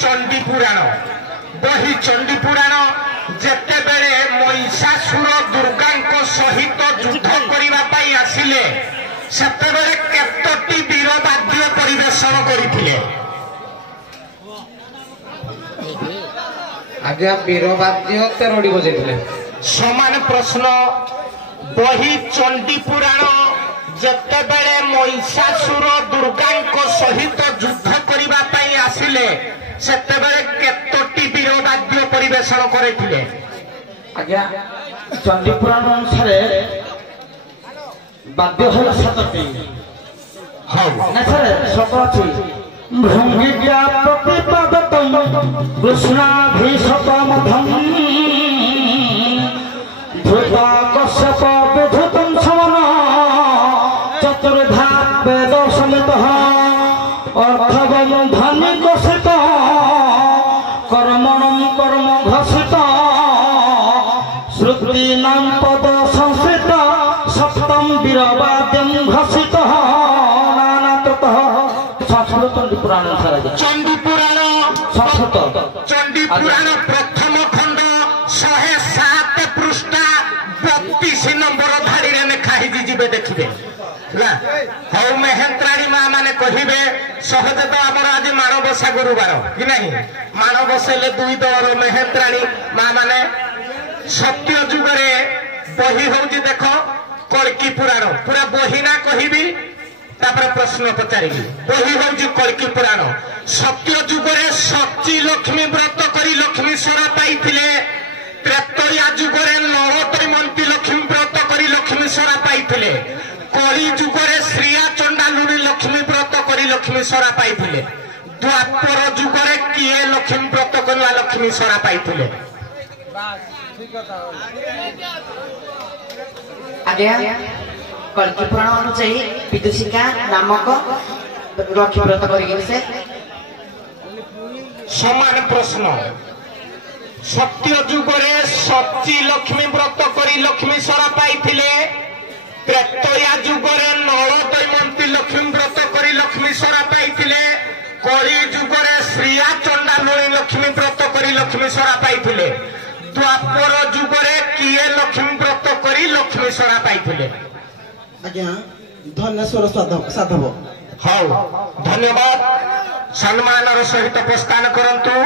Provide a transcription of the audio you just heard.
चंडी पुराण जेतेबेले महिषासुर दुर्गा सहित युद्ध करने आसिले सेतेबेले केतोटी वीरवाद्य परिवेशन करथिले आज्ञा वीरवाद्य तेरोडी बजेथिले समान प्रश्न बही चंडी पुराण जेतेबेले महिषासुर दुर्गा सहित युद्ध करने आसिले सेतेबेले केतोटी वीरवाद्य परिवेशन करथिले आज्ञा चंडी पुराण अनुसार वाद्य हल 7टी हां ना सर सब अछि भृंगिज्ञा प्रतिपादतम कृष्णाभिषतमधम धृता कश्यप विधुतम समन चतुर्धा वेद समितः अर्थवम धनि घोषित कर्मणं कर्म घोषित श्रुतीनां पद संस्कृत सप्तम वीरवाद्यं घोषित नानाततः संस्कृत पुराण चंडी पुराण प्रथम खंड 107 पृष्ठा 32 नंबर धाड़ी रे लिखाई जीवे देखिए हौ मेहेंत्राणी माँ माने कहिबे सहज तो आमर आज माणबसा गुरुवार कि नहीं माणबसेले 2 दर मेहेंत्राणी माँ माने सत्य जुगरे बही होउची देख कल्की पुराण पूरा बही ना कहिबी तापर प्रश्न पचारि बही होउची कल्की पुराण सत्य जुगरे सची लक्ष्मी व्रत करी लक्ष्मी सरा पाइथिले त्रेतया जुगरे नरतैमंती लक्ष्मी व्रत करी लक्ष्मी सरा पाइथिले कली जुगरे श्रिया चंडालुणी लक्ष्मी व्रत करी लक्ष्मी सरा पाइथिले द्वापर जुगरे किए लक्ष्मी व्रत करला लक्ष्मी सरा पाइथिले आज्ञा कल्की पुराण अनुसार विदुषिका नामक लक्ष्मी व्रत करिगे से समान प्रश्न सत्य जुगरे सची लक्ष्मी व्रत करी लक्ष्मी सरा पाइथिले त्रेतया जुगरे नल दैमंती लक्ष्मी व्रत करी लक्ष्मी सरा पाइथिले कली जुगरे श्रिया चंडालुणी लक्ष्मी व्रत करी लक्ष्मी सरा पाइथिले द्वापर जुगरे किए लक्ष्मी व्रत करी लक्ष्मी सरा पाइथिले आज्ञा धन्यस्वर साधव हौ धन्यवाद सम्मान सहित प्रस्थान करंतु।